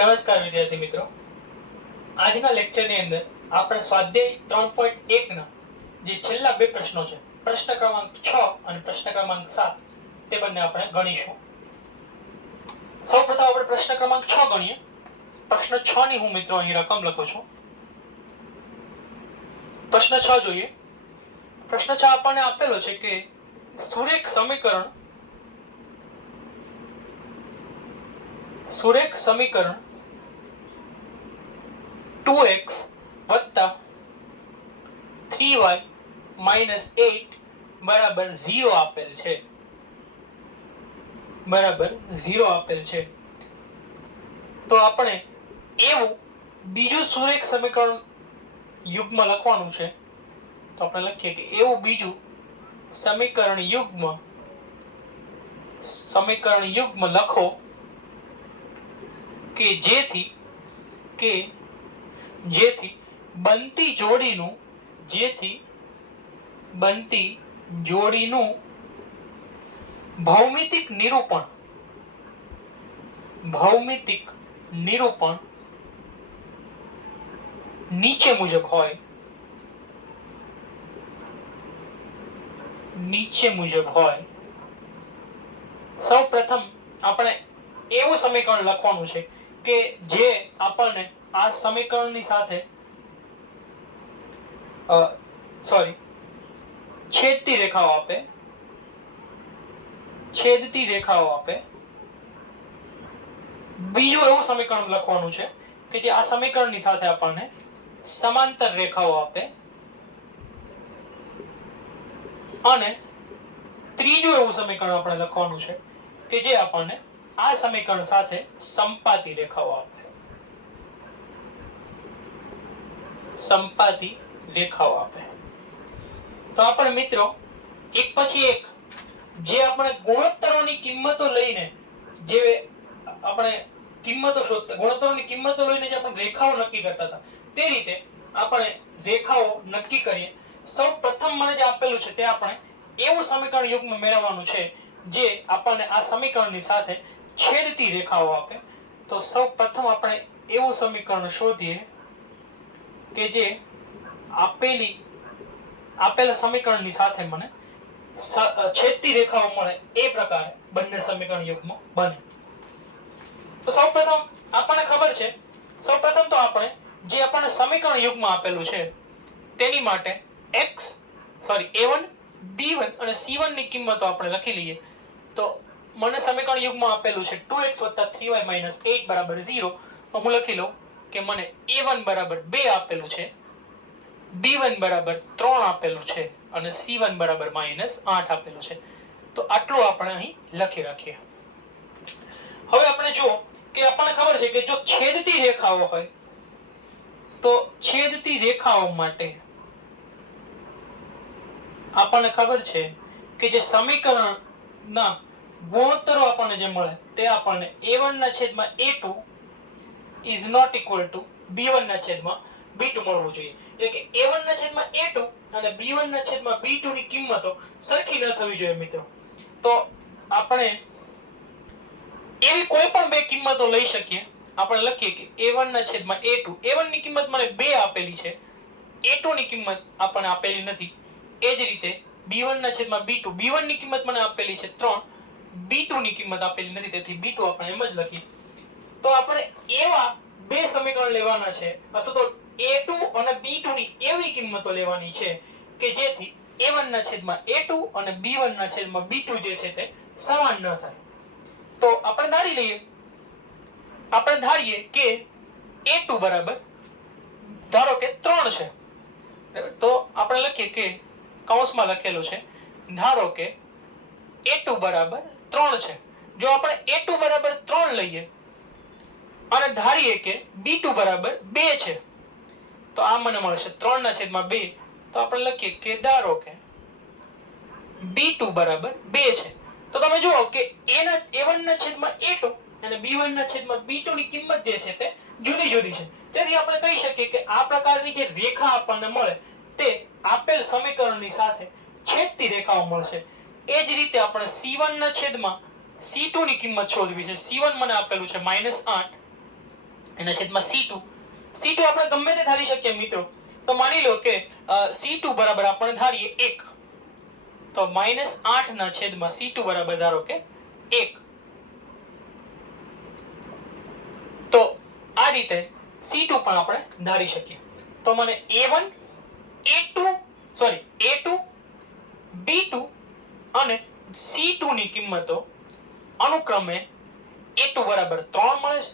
નમસ્કાર વિદ્યાર્થી મિત્રો, આજના લેક્ચરની અંદર આપણે સ્વાધ્યાય 3.1 ના જે છેલ્લા બે પ્રશ્નો છે, પ્રશ્ન ક્રમાંક 6 અને પ્રશ્ન ક્રમાંક 7, તે બંને આપણે ગણીશું. સૌપ્રથમ આપણે પ્રશ્ન ક્રમાંક 6 ગણીએ. પ્રશ્ન 6 ની હું મિત્રો અહીં રકમ લખું છું. પ્રશ્ન 6 જોઈએ. પ્રશ્ન 6 આપણને આપેલો છે કે સુરેખ સમીકરણ 2x વત્તા 3y માઇનસ 8 બરાબર 0 આપેલ છે. તો આપણે એવું બીજું સુરેખ સમીકરણ યુગ્મ લખવાનું છે. તો આપણે લખીએ કે એવું બીજું સમીકરણ યુગ્મ લખો કે જેથી બનતી જોડીનું ભૌમિતિક નિરૂપણ નીચે મુજબ હોય. સૌ પ્રથમ આપણે એવું સમીકરણ લખવાનું છે કે જે આપણને આ સમીકરણની સાથે છેદતી રેખાઓ આપે. બીજું એવું સમીકરણ લખવાનું છે કે જે આ સમીકરણની સાથે આપણને સમાંતર રેખાઓ આપે. અને ત્રીજું એવું સમીકરણ આપણે લખવાનું છે કે જે આપણને આ સમીકરણ સાથે સંપાતી રેખાઓ આપે. તો આપણે મિત્રો એક પછી એક જે આપણે ગુણોત્તરોની કિંમતો લઈને જે આપણે ગુણોત્તરોની કિંમતો લઈને જે આપણે રેખાઓ નક્કી કરતા હતા, તે રીતે આપણે રેખાઓ નક્કી કરીએ. સૌ પ્રથમ મને જે આપેલું છે તે આપણે એવું સમીકરણ યુગ્મ મેળવવાનું છે જે આપણને આ સમીકરણની સાથે છેદતી રેખાઓ આપે. તો સૌ પ્રથમ આપણે એવું સમીકરણ શોધીએ કે જે આપેલા સમીકરણની સાથે મને છેદતી રેખાઓ મળે એ પ્રકારે બંને સમીકરણ યુગ્મ બને. તો સૌપ્રથમ આપણને ખબર છે, સૌપ્રથમ તો આપણે જે આપણને સમીકરણ યુગ્મ આપેલું છે તેની માટે a1, b1 અને c1 ની કિંમતો આપણે લખી લઈએ. તો મને સમીકરણ યુગ્મ આપેલું છે 2x 3y 8 બરાબર 0. તો હું લખી લઉં કે મને a1 બરાબર 2 આપેલું છે, b1 બરાબર 3 આપેલું છે અને c1 બરાબર -8 આપેલું છે. તો આટલું આપણે અહીં લખી રાખીએ. હવે આપણે જો કે આપણને ખબર છે કે જો છેદતી રેખાઓ હોય તો છેદતી રેખાઓ માટે આપણને ખબર છે કે જે સમીકરણના ગુણોત્તરો આપણને જે મળે તે આપણને a1 ના છેદમાં a2 is not equal to b1 ના છેદમાં b2 મળવું જોઈએ. એટલે કે a1 ના છેદમાં a2 અને b1 ના છેદમાં b2 ની કિંમતો સરખી ન થવી જોઈએ મિત્રો. તો આપણે એવી કોઈ પણ બે કિંમતો લઈ શકીએ. આપણે લખીએ કે a1 ના છેદમાં a2. a1 ની કિંમત મને 2 આપેલી છે, a2 ની કિંમત આપણને આપેલી નથી. એ જ રીતે b1 ના છેદમાં b2. b1 ની કિંમત મને આપેલી છે 3, b2 ની કિંમત આપેલી નથી, તેથી b2 આપણે એમ જ લખીએ. તો આપણે એવા બે સમીકરણ લેવાના છે, અથવા તો a2 અને b2 ની એવી કિંમતો લેવાની છે કે જેથી a1 ના છેદમાં a2 અને b1 ના છેદમાં b2 જે છે તે સમાન ન થાય. તો આપણે ધારીએ કે a2 બરાબર ધારો કે 3 છે. તો આપણે લખીએ કે કૌંસમાં લખેલું છે ધારો કે a2 બરાબર 3 છે. જો આપણે a2 બરાબર 3 લઈએ અને ધારીએ કે b2 બરાબર 2 છે, તો આ મને મળશે 3 ના છેદમાં 2. તો આપણે લખીએ કે ધારો કે b2 બરાબર 2 છે. તો તમે જુઓ કે a1 ના છેદમાં a2 અને b1 ના છેદમાં b2 ની કિંમત જે છે તે જુદી જુદી છે. તેથી આપણે કહી શકીએ કે આ પ્રકારની જે રેખા આપણને મળે તે આપેલ સમીકરણની સાથે છેદતી રેખાઓ મળશે. એ જ રીતે આપણે c1 ના છેદમાં c2 ની કિંમત શોધવી છે. c1 મને આપેલું છે -8 એના છેદમાં C2. C2 આપણે ગમે તે ધારી શકીએ મિત્રો. તો માની લો કે C2 બરાબર આપણે ધારીએ 1. તો -8 ના છેદમાં C2 બરાબર ધારો કે 1. તો આ રીતે C2 પણ આપણે ધારી શકીએ. તો મને A1 A2 B2 અને C2 ની કિંમતો અનુક્રમે A2 બરાબર 3 મળે છે,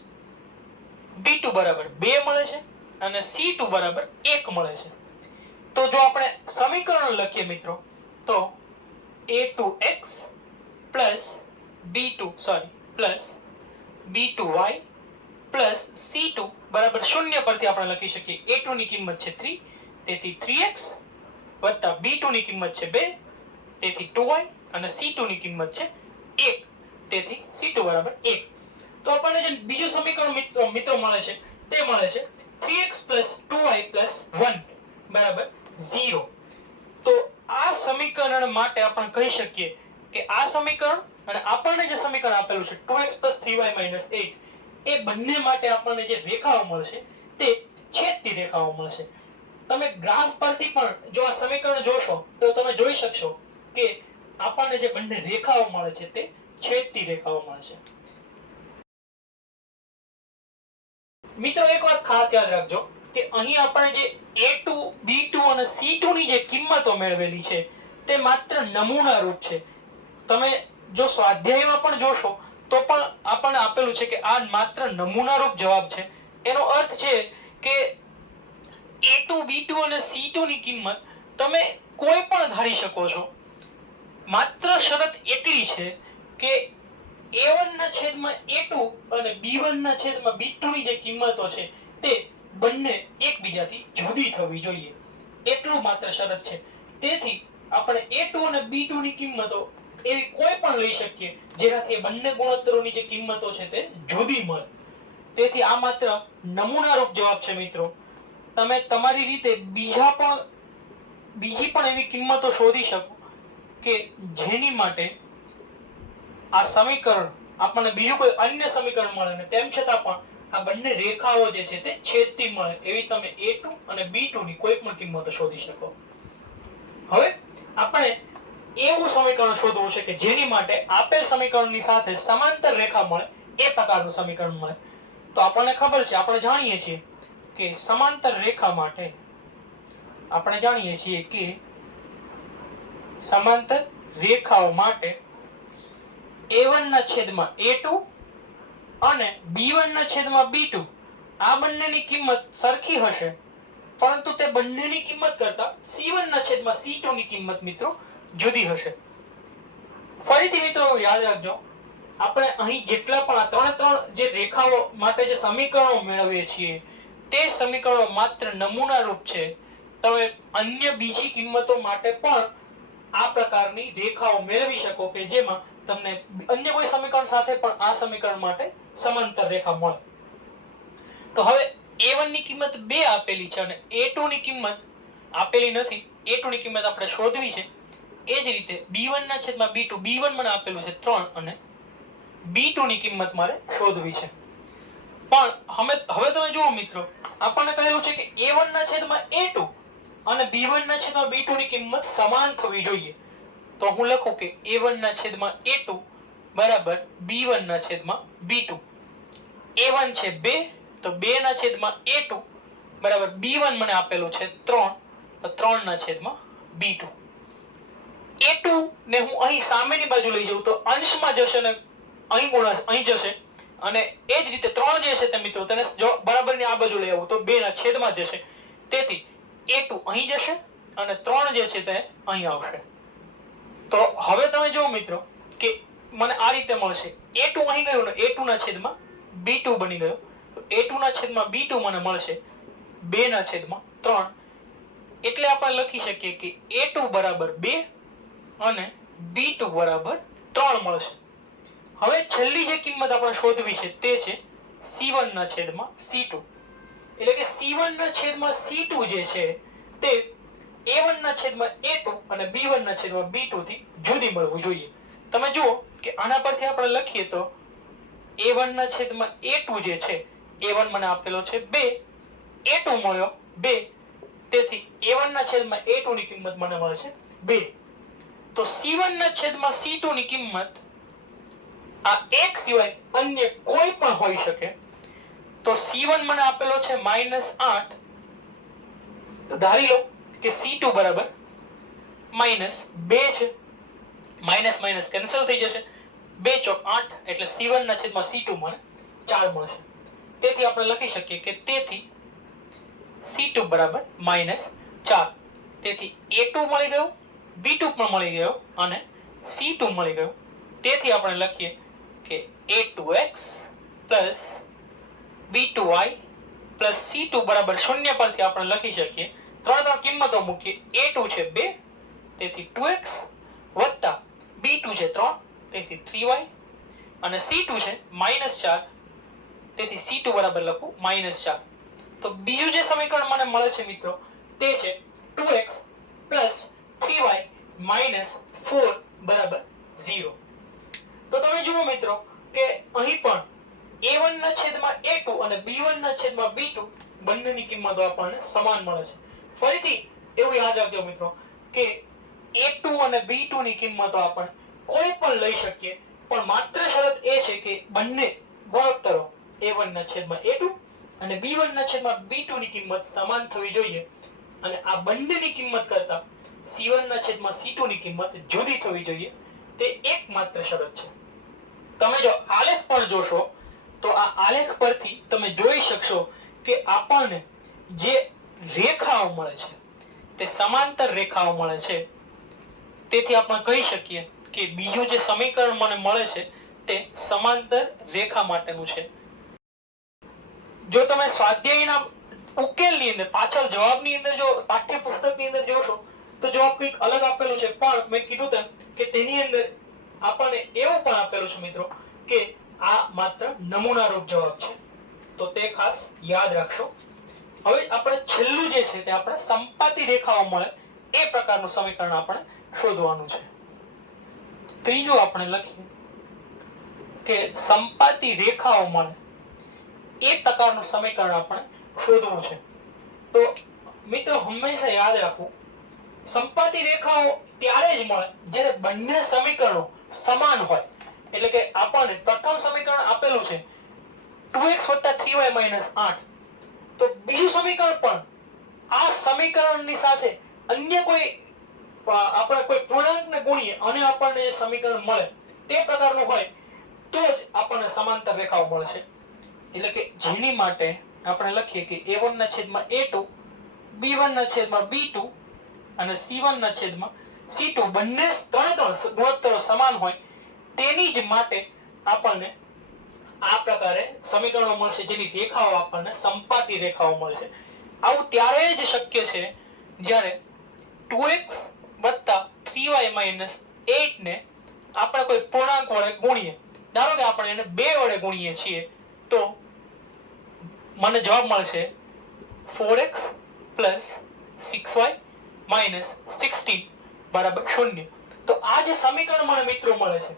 B2 બરાબર 2 મળે છે અને C2 બરાબર 1 મળે છે. તો જો આપણે સમીકરણ લખીએ મિત્રો તો A2x B2y C2 બરાબર 0 પરથી આપણે લખી શકીએ A2 ની કિંમત છે 3 તેથી 3x વત્તા B2 ની કિંમત છે 2 તેથી 2y અને C2 ની કિંમત છે 1 તેથી C2 બરાબર 1. તો આપણને જે બીજું સમીકરણ મિત્રો મળે છે તે મળે છે 3x 2y 1 બરાબર 0. તો આ સમીકરણ માટે આપણે કહી શકીએ કે આ સમીકરણ અને આપણને જે સમીકરણ આપેલું છે 2x 3y 8 એ બંને માટે આપણને જે રેખાઓ મળશે તે છેદતી રેખાઓ મળશે. તમે ગ્રાફ પરથી પણ જો આ સમીકરણ જોશો તો તમે જોઈ શકશો કે આપણને જે બંને રેખાઓ મળે છે તે છેદતી રેખાઓ મળશે. મિત્રો એક વાત ખાસ યાદ રાખજો કે અહીં આપણે જે A2, B2 અને C2 ની જે કિંમતો મેળવેલી છે તે માત્ર નમૂના રૂપ છે. તમે જો સ્વાધ્યાયમાં પણ જોશો તો પણ આપણને આપેલું છે કે આ માત્ર નમૂના રૂપ જવાબ છે. એનો અર્થ છે કે A2, B2 અને C2 ની કિંમત તમે કોઈ પણ ધારી શકો છો. માત્ર શરત એટલી છે કે A1 ના છેદમાં A2 અને B1 ના છેદમાં B2 ની જે કિંમતો છે તે બંને એકબીજાથી જુદી થવી જોઈએ. એટલું માત્ર શરત છે. તેથી આપણે A2 અને B2 ની કિંમતો એવી કોઈ પણ લઈ શકીએ જેનાથી બંને ગુણોત્તરોની જે કિંમતો છે તે જુદી મળે. તેથી આ માત્ર નમૂના રૂપ જવાબ છે મિત્રો. તમે તમારી રીતે બીજી પણ એવી કિંમતો શોધી શકો કે જેની માટે આ સમીકરણ આપણને બીજું કોઈ અન્ય સમીકરણ મળે ને તેમ છતાં પણ આ બંને રેખાઓ જે છે તે છેદતી મળે એવી તમે A2 અને B2 ની કોઈ પણ કિંમતો શોધી શકો. હવે આપણે એવું સમીકરણ શોધવું છે કે જેની માટે આપેલ સમીકરણની સાથે સમાંતર રેખા મળે એ પ્રકારનું સમીકરણ મળે. તો આપણને ખબર છે, આપણે જાણીએ છીએ કે સમાંતર રેખા માટે આપણે જાણીએ છીએ કે સમાંતર રેખાઓ માટે A1 ના છેદમાં A2 અને B1 ના છેદમાં B2 આ બંનેની કિંમત સરખી હશે, પરંતુ તે બંનેની કિંમત કરતા C1 ના છેદમાં C2 ની કિંમત મિત્રો જુદી હશે. ફરીથી મિત્રો યાદ રાખજો, આપણે અહીં જેટલા પણ આ ત્રણ જે રેખાઓ માટે જે સમીકરણો મેળવીએ છીએ તે સમીકરણો માત્ર નમૂના રૂપ છે. તમે અન્ય બીજી કિંમતો માટે પણ આ પ્રકારની રેખાઓ મેળવી શકો કે જેમાં તમને અન્ય કોઈ સમીકરણ સાથે પણ આ સમીકરણ માટે સમાંતર રેખા મળે. તો હવે A1 ની કિંમત 2 આપેલી છે અને A2 ની કિંમત આપેલી નથી. A2 ની કિંમત આપણે શોધવી છે. એ જ રીતે B1 ના છેદમાં B2, B1 મને આપેલું છે 3 અને B2 ની કિંમત મારે શોધવી છે. પણ હવે તમે જુઓ મિત્રો, આપણને કહેલું છે કે A1 ના છેદમાં A2 અને B1 ના છેદમાં B2 ની કિંમત સમાન થવી જોઈએ. તો હું લખું કે A1 ના છેદમાં A2 બરાબર B1 ના છેદમાં B2. A1 છે 2 તો 2 ના છેદમાં A2 બરાબર B1 મને આપેલું છે 3 તો 3 ના છેદમાં B2. A2 ને હું અહીં સામેની બાજુ લઈ જાઉં તો અંશમાં જશે ને અહીં જશે અને એ જ રીતે 3 જે છે તે મિત્રો તેને જો બરાબરની આ બાજુ લઈ આવું તો 2 ના છેદમાં જશે. તેથી A2 અહીં જશે અને 3 જે છે તે અહીં આવશે. તો હવે તમે જુઓ મિત્રો કે મને આ રીતે મળશે. A2 અહીં ગયું ને A2 ના છેદમાં B2 બની ગયો. તો A2 ના છેદમાં B2 મને મળશે 2 ના છેદમાં 3. એટલે આપણે લખી શકીએ કે A2 બરાબર 2 અને B2 બરાબર 3 મળશે. હવે છેલ્લી જે કિંમત આપણે શોધવી છે તે છે C1 ના છેદમાં C2. એટલે કે C1 ના છેદમાં C2 જે છે તે A1 ના છેદમાં A2 અને B1 ના છેદમાં B2 થી જુદી મળવું જોઈએ. તમે જુઓ કે આના પરથી આપણે લખીએ તો A1 ના છેદમાં A2 જે છે a1 મને આપેલો છે 2, a2 મળ્યો 2, તેથી a1 ના છેદમાં a2 ની કિંમત મને મળે છે 2. તો c1 ના છેદમાં c2 ની કિંમત આ એક સિવાય અન્ય કોઈ પણ હોઈ શકે. તો c1 મને આપેલો છે -8, તો ધારી લો કે c2 બરાબર -2 છે. માઇનસ માઇનસ કેન્સલ થઈ જશે, 2 ચોક 8, એટલે c1 ના છેદમાં c2 મને 4 મળશે. તેથી આપણે લખી શકીએ કે તેથી c2 બરાબર -4. તેથી a2 મળી ગયો, b2 પણ મળી ગયો અને c2 મળી ગયો. તેથી આપણે લખીએ કે a2x b2y c2 બરાબર 0 પરથી આપણે લખી શકીએ, ત્રણ કિંમતો મૂકીએ. a2 છે 2, તેથી 2x વત્તા b2 છે 3, તેથી 3y અને c2 છે -4, તેથી c2 બરાબર લખું -4. તો બીજું જે સમીકરણ મને મળે છે મિત્રો તે છે 2x 3y - 4 બરાબર 0. તો તમે જુઓ મિત્રો કે અહીં પણ a1 ના છેદમાં a2 અને b1 ના છેદમાં b2 બંનેની કિંમતો આપણને સમાન મળે છે. ફરીથી એવું યાદ રાખજો મિત્રો કે a2 અને b2 ની કિંમતો આપણે કોઈ પણ લઈ શકીએ, પણ માત્ર શરત એ છે કે બંને ગુણોત્તરો a1 ના છેદમાં a2 અને b1 ના છેદમાં b2 ની કિંમત સમાન થવી જોઈએ, અને આ બંનેની કિંમત કરતા c1 ના છેદમાં c2 ની કિંમત જુદી થવી જોઈએ. તે એકમાત્ર શરત છે. તમે જો આલેખ પણ જોશો તો આ આલેખ પરથી તમે જોઈ શકશો કે આપણને જે રેખાઓ મળે છે તે સમાંતર રેખાઓ મળે છે. તેથી આપણે કહી શકીએ કે બીજું જે સમીકરણ મને મળે છે તે સમાંતર રેખા માટેનું છે. જો તમે સ્વાધ્યાયના ઉકેલની અંદર પાછળ જવાબની અંદર જો પાઠ્યપુસ્તકની અંદર જોશો તો જવાબ કંઈક અલગ આપેલું છે, પણ મેં કીધું તેમ કે તેની અંદર આપણને એવું પણ આપેલું છે મિત્રો કે આ માત્ર નમૂના રૂપ જવાબ છે. તો તે ખાસ યાદ રાખશો. હવે આપણે છેલ્લું જે છે તે આપણે સંપાતી રેખાઓ મળે એ પ્રકારનું સમીકરણ આપણે શોધવાનું છે. ત્રીજું આપણે લખીએ કે સંપાતી રેખાઓ મળે એ પ્રકારનું સમીકરણ આપણે શોધવું છે. તો મિત્રો હંમેશા યાદ રાખવું, સંપાતી રેખાઓ ત્યારે જ મળે જ્યારે બંને સમીકરણો સમાન હોય. એટલે કે આપણને પ્રથમ સમીકરણ આપેલું છે 2x 3y - 8, તો બીજું સમીકરણ પણ આ સમીકરણની સાથે અન્ય કોઈ આપણે કોઈ પૂર્ણાંકને ગુણીએ અને આપણને જે સમીકરણ મળે તે પ્રકારનું હોય તો જ આપણને સમાંતર રેખાઓ મળશે. એટલે કે જેની માટે આપણે લખીએ કે a1 ના છેદમાં a2, b1 ના છેદમાં b2 અને c1 ના છેદમાં c2 બંને ત્રણ ગુણોત્તરો સમાન હોય, તેની જ માટે આપણને આ પ્રકારે સમીકરણો મળશે જેની રેખાઓ આપણને સંપાતી રેખાઓ મળશે. આવું ત્યારે જ શક્ય છે જ્યારે 2x 3y - 8 ને આપણે કોઈ પૂર્ણાંક વડે ગુણીએ. ધારો કે આપણે એને 2 વડે ગુણીએ છીએ તો મને જવાબ મળશે 4x 6y - 16 બરાબર 0. તો આ જે સમીકરણ મને મિત્રો મળે છે,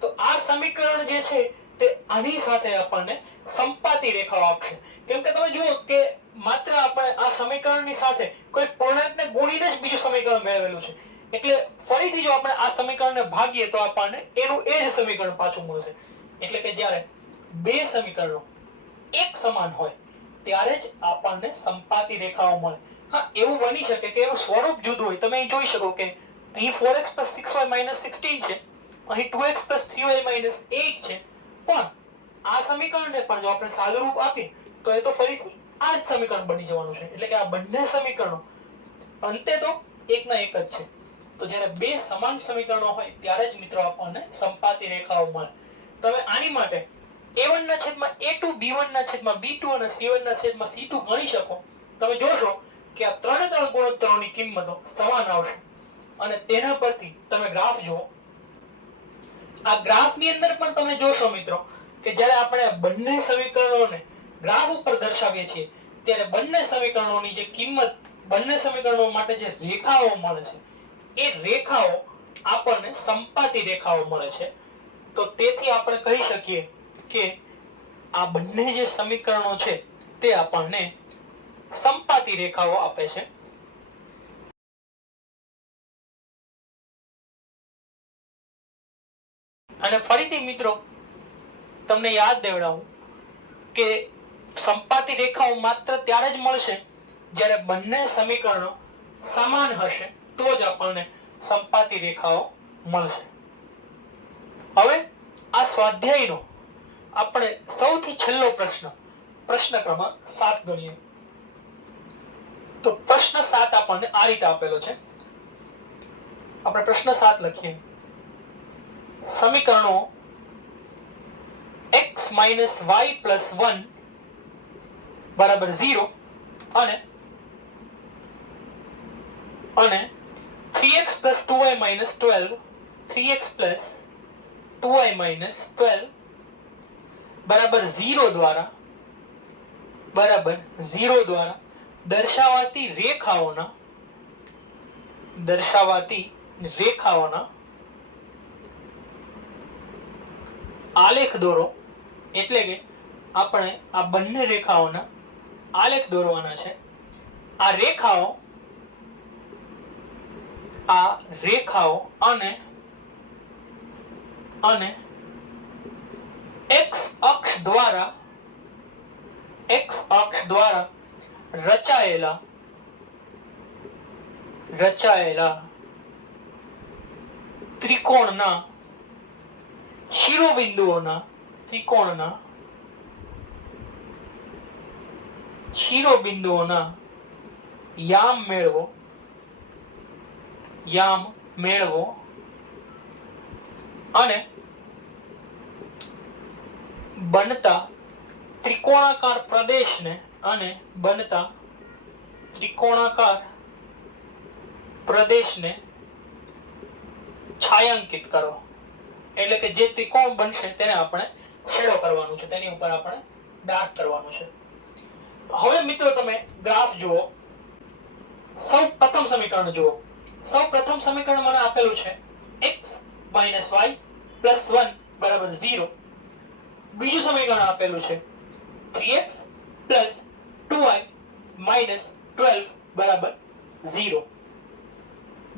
તો આ સમીકરણ જે છે તે આની સાથે આપણને સંપાતી રેખાઓ આપશે. કેમ કે તમે જુઓ કે માત્ર આપણે આ સમીકરણની સાથે કોઈ પૂર્ણાંકને ગુણીને જ બીજું સમીકરણ મેળવેલું છે. એટલે ફરીથી જો આપણે આ સમીકરણને ભાગીએ તો આપણને એનું એ જ સમીકરણ પાછું મળશે. એટલે કે જ્યારે બે સમીકરણો એક સમાન હોય ત્યારે જ આપણને સંપાતી રેખાઓ મળે. હા, એવું બની શકે કે એનું સ્વરૂપ જુદું હોય. તમે અહીં જોઈ શકો કે અહીં 4x 6y - 16 છે, અહીં 2x 3y - 8 છે, પણ આ સમીકરણને પણ જો આપણે સાદું રૂપ આપીએ તો એ તો ફરીથી આ જ સમીકરણ બની જવાનું છે. એટલે કે આ બંને સમીકરણો અંતે તો એકના એક જ છે. તો જ્યારે બે સમાન સમીકરણો હોય ત્યારે જ મિત્રો આપણને સંપાતી રેખાઓ મળે. તમે આની માટે a1 ના છેદમાં a2, b1 ના છેદમાં b2 અને c1 ના છેદમાં c2 ગણી શકો. તમે જોશો કે આ ત્રણ ગુણોત્તરોની કિંમતો સમાન આવશે અને તેના પરથી તમે ગ્રાફ જુઓ. આ ગ્રાફની અંદર પણ તમે જોશો મિત્રો કે જ્યારે આપણે બંને સમીકરણોને ગ્રાફ ઉપર દર્શાવીએ છીએ ત્યારે બંને સમીકરણોની જે કિંમત, બંને સમીકરણો માટે જે રેખાઓ મળે છે એ રેખાઓ આપણને સંપાતી રેખાઓ મળે છે. તો તેથી આપણે કહી શકીએ કે આ બંને જે સમીકરણો છે તે આપણને સંપાતી રેખાઓ આપે છે. અને ફરીથી મિત્રો તમને યાદ દેવડાવું કે સંપાતી રેખાઓ માત્ર ત્યારે જ મળશે જ્યારે બંને સમીકરણો સમાન હશે, તો જ આપણને સંપાતી રેખાઓ મળશે. હવે આ સ્વાધ્યાયનો આપણે સૌથી છેલ્લો પ્રશ્ન ક્રમાંક 7 ગણીએ. તો પ્રશ્ન 7 આપણને આ રીતે આપેલો છે. આપણે પ્રશ્ન 7 લખીએ. સમીકરણો x - y + 1 બરાબર 0 અને 3x + 2y - 12 3x + 2y - 12 બરાબર 0 દ્વારા દર્શાવાતી રેખાઓના આલેખ દોરો. એટલે કે આપણે આ બંને રેખાઓના આલેખ દોરવાના છે. આ રેખાઓ અને x અક્ષ દ્વારા રચાયેલા ત્રિકોણના શિરોબિંદુઓના યામ મેળવો અને બનતા ત્રિકોણાકાર પ્રદેશને છાયાંકિત કરો. એટલે કે જે ત્રિકોણ બનશે તેને આપણે શેડો કરવાનું છે, તેની ઉપર આપણે ડાર્ક કરવાનું છે. હવે મિત્રો તમે ગ્રાફ જુઓ. સૌ પ્રથમ સમીકરણ જુઓ. સૌ પ્રથમ સમીકરણ મને આપેલું છે x - y + 1 બરાબર 0. બીજું સમીકરણ આપેલું છે 3x + 2y - 12 બરાબર 0.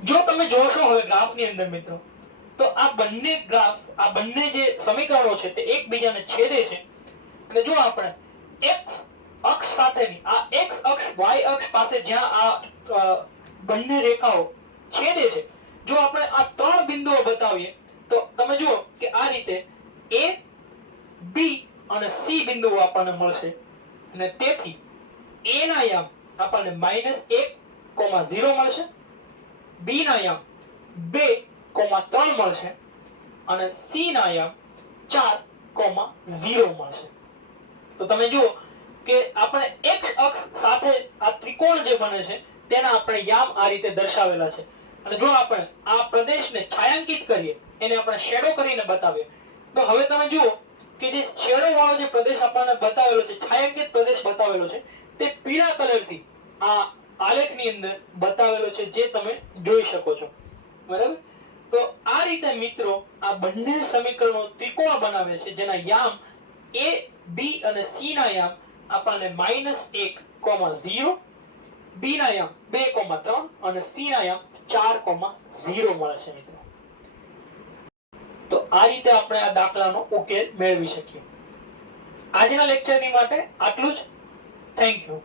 જો તમે જોશો હવે ગ્રાફની અંદર મિત્રો, તો આ બંને જે સમીકરણો છે તે એકબીજાને છેદે છે. અને જો આપણે x અક્ષ સાથેની આ x અક્ષ y અક્ષ પાસે જ્યાં આ બંને રેખાઓ છેદે છે, જો આપણે આ ત્રણ બિંદુઓ બતાવીએ તો તમે જુઓ કે આ રીતે a, b અને c બિંદુઓ આપણને મળશે. અને તેથી a ના યામ આપણને -1,0 મળશે, b ના યામ 2,3 મળશે અને c ના યામ 4,0 મળશે. તો તમે જુઓ કે આપણે x અક્ષ સાથે આ ત્રિકોણ જે બને છે તેના આપણે યામ આ રીતે દર્શાવેલા છે. અને જો આપણે આ પ્રદેશને છાયાંકિત કરીએ, એને આપણે શેડો કરીને બતાવીએ, તો હવે તમે જુઓ કે જે શેડો વાળો જે પ્રદેશ આપણને બતાવેલો છે, છાયાંકિત પ્રદેશ બતાવેલો છે, તે પીળા કલરથી આ આલેખની અંદર બતાવેલો છે, જે તમે જોઈ શકો છો. બરાબર? તો આ રીતે મિત્રો આ બંને સમીકરણો ત્રિકોણ બનાવે છે, જેના યામ a, b અને c ના યામ આપણને -1,0, b ના યામ 2,3 અને c ના યામ 4,0 મળે છે મિત્રો. તો આ રીતે આપણે આ દાખલાનો ઉકેલ મેળવી શકીએ. આજના લેક્ચરની માટે આટલું જ. Thank you.